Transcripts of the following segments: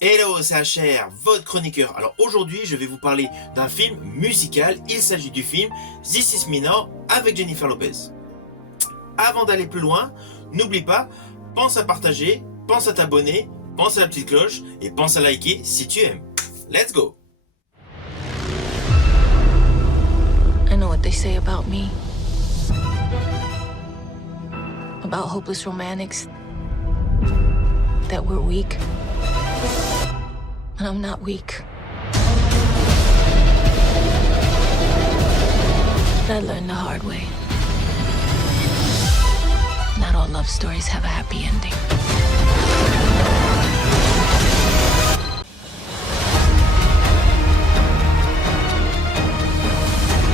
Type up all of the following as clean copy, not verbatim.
Hello, c'est HR, votre chroniqueur. Alors aujourd'hui, je vais vous parler d'un film musical. Il s'agit du film This Is Me Now avec Jennifer Lopez. Avant d'aller plus loin, n'oublie pas, pense à partager, pense à t'abonner, pense à la petite cloche et pense à liker si tu aimes. Let's go! I know what they say about me. About hopeless romantics. That we're weak. And I'm not weak. But I learned the hard way. Not all love stories have a happy ending.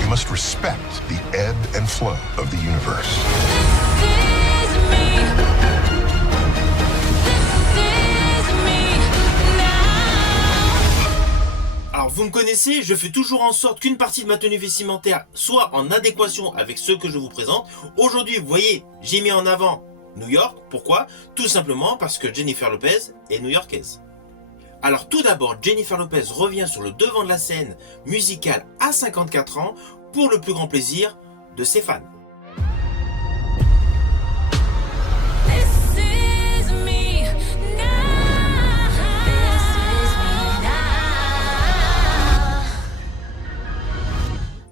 You must respect the ebb and flow of the universe. Alors vous me connaissez, je fais toujours en sorte qu'une partie de ma tenue vestimentaire soit en adéquation avec ce que je vous présente. Aujourd'hui, vous voyez, j'ai mis en avant New York. Pourquoi? Tout simplement parce que Jennifer Lopez est new-yorkaise. Alors tout d'abord, Jennifer Lopez revient sur le devant de la scène musicale à 54 ans pour le plus grand plaisir de ses fans.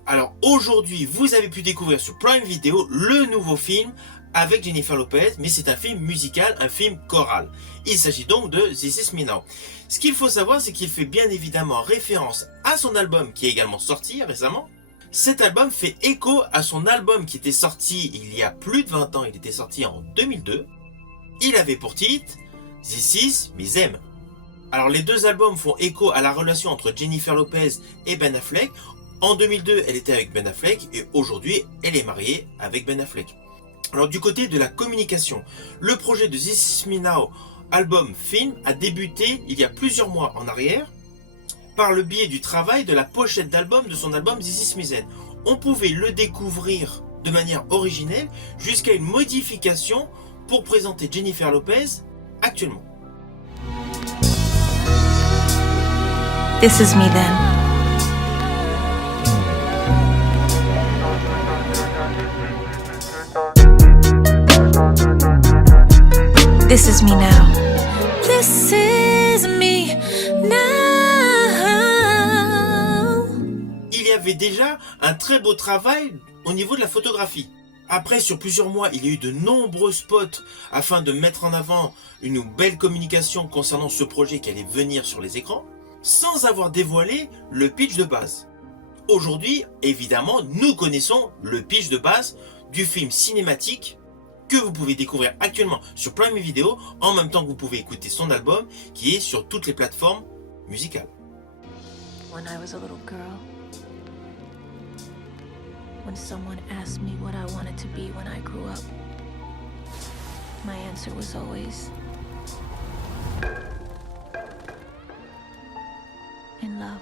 Alors aujourd'hui, vous avez pu découvrir sur Prime Video le nouveau film avec Jennifer Lopez, mais c'est un film musical, un film choral. Il s'agit donc de This Is Me Now. Ce qu'il faut savoir, c'est qu'il fait bien évidemment référence à son album qui est également sorti récemment. Cet album fait écho à son album qui était sorti il y a plus de 20 ans, il était sorti en 2002. Il avait pour titre This Is Me Them. Alors les deux albums font écho à la relation entre Jennifer Lopez et Ben Affleck. En 2002, elle était avec Ben Affleck et aujourd'hui, elle est mariée avec Ben Affleck. Alors du côté de la communication, le projet de This Is Me Now, album-film, a débuté il y a plusieurs mois en arrière par le biais du travail de la pochette d'album de son album This Is Me Then. On pouvait le découvrir de manière originelle jusqu'à une modification pour présenter Jennifer Lopez actuellement. This is me then. This is me now. This is me now. Il y avait déjà un très beau travail au niveau de la photographie. Après, sur plusieurs mois, il y a eu de nombreux spots afin de mettre en avant une belle communication concernant ce projet qui allait venir sur les écrans, sans avoir dévoilé le pitch de base. Aujourd'hui, évidemment, nous connaissons le pitch de base du film cinématique que vous pouvez découvrir actuellement sur Prime Video, en même temps que vous pouvez écouter son album qui est sur toutes les plateformes musicales. When I was a little girl, when someone asked me what I wanted to be when I grew up, my answer was always in love.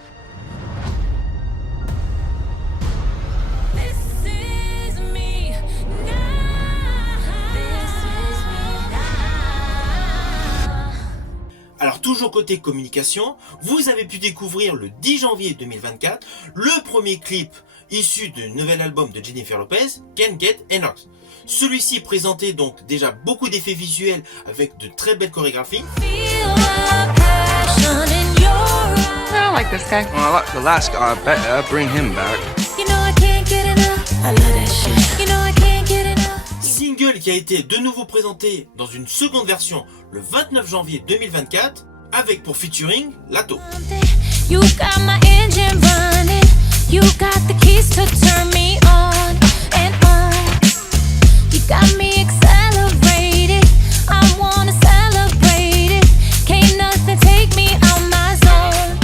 Alors toujours côté communication, vous avez pu découvrir le 10 janvier 2024 le premier clip issu du nouvel album de Jennifer Lopez, Can't Get Enough. Celui-ci présentait donc déjà beaucoup d'effets visuels avec de très belles chorégraphies. I don't like this guy. Well, I like the last guy better. Bring him back. You know I can't get enough. I love that shit. You know I can't get enough. Single qui a été de nouveau présenté dans une seconde version le 29 janvier 2024 avec pour featuring Lato. You got my engine running. You got the keys to turn me on and on. You got me accelerated. I wanna celebrate it. Can't nothing take me out my zone.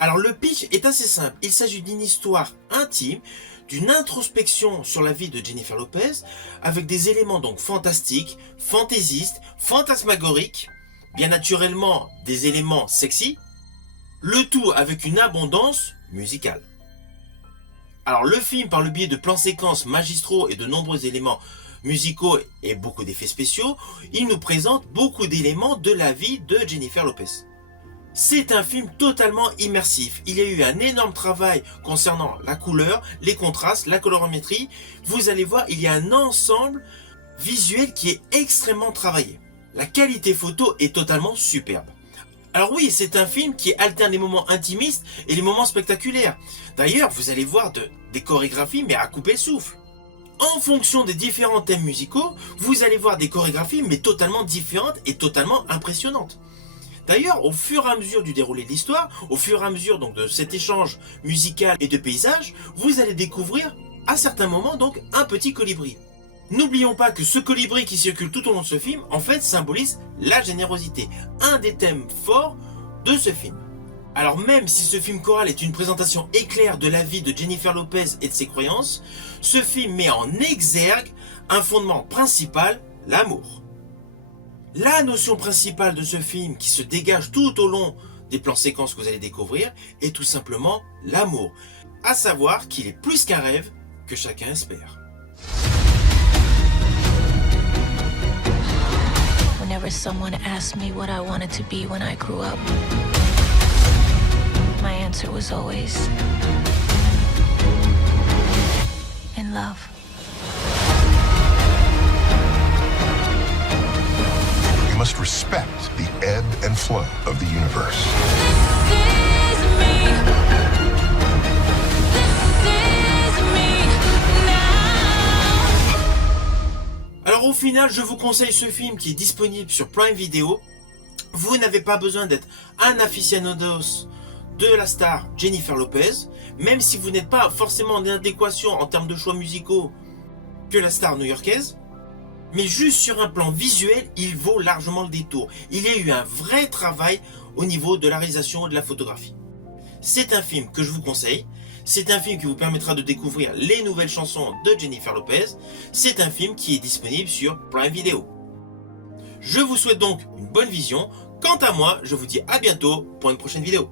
Alors le pitch est assez simple. Il s'agit d'une histoire intime, d'une introspection sur la vie de Jennifer Lopez avec des éléments donc fantastiques, fantaisistes, fantasmagoriques, bien naturellement des éléments sexy, le tout avec une abondance musicale. Alors le film, par le biais de plans séquences magistraux et de nombreux éléments musicaux et beaucoup d'effets spéciaux, il nous présente beaucoup d'éléments de la vie de Jennifer Lopez. C'est un film totalement immersif. Il y a eu un énorme travail concernant la couleur, les contrastes, la colorimétrie. Vous allez voir, il y a un ensemble visuel qui est extrêmement travaillé. La qualité photo est totalement superbe. Alors oui, c'est un film qui alterne les moments intimistes et les moments spectaculaires. D'ailleurs, vous allez voir des chorégraphies mais à couper le souffle. En fonction des différents thèmes musicaux, vous allez voir des chorégraphies mais totalement différentes et totalement impressionnantes. D'ailleurs, au fur et à mesure du déroulé de l'histoire, au fur et à mesure donc de cet échange musical et de paysage, vous allez découvrir à certains moments donc un petit colibri. N'oublions pas que ce colibri qui circule tout au long de ce film, en fait, symbolise la générosité, un des thèmes forts de ce film. Alors même si ce film choral est une présentation éclair de la vie de Jennifer Lopez et de ses croyances, ce film met en exergue un fondement principal, l'amour. La notion principale de ce film qui se dégage tout au long des plans séquences que vous allez découvrir est tout simplement l'amour, à savoir qu'il est plus qu'un rêve que chacun espère. Whenever someone asked me what I wanted to be when I grew up, my answer was always in love. You must respect the ebb and flow of the universe. This is me. This is me now. Alors au final, je vous conseille ce film qui est disponible sur Prime Video. Vous n'avez pas besoin d'être un aficionados de la star Jennifer Lopez, même si vous n'êtes pas forcément en adéquation en termes de choix musicaux que la star new-yorkaise. Mais juste sur un plan visuel, il vaut largement le détour. Il y a eu un vrai travail au niveau de la réalisation et de la photographie. C'est un film que je vous conseille. C'est un film qui vous permettra de découvrir les nouvelles chansons de Jennifer Lopez. C'est un film qui est disponible sur Prime Video. Je vous souhaite donc une bonne vision. Quant à moi, je vous dis à bientôt pour une prochaine vidéo.